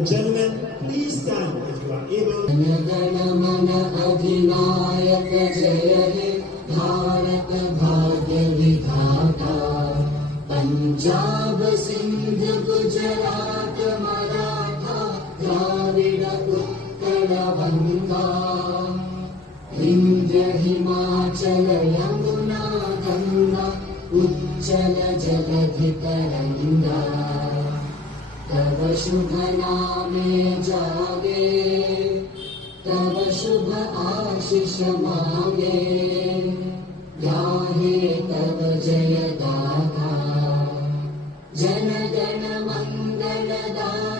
and gentlemen, please stand if you are able. गण मन अधिनायक जय हे भारत भाग्य विधाता पंजाब सिंध गुजरात मराठा द्राविड़ उत्कल बंगा विंध्य हिमाचल यमुना गंगा उच्चल जलधि तरंगा तव शुभ नामे जागे तव शुभ आशीष मांगे गाहे तव जय गाथा जन गण मंगल दाता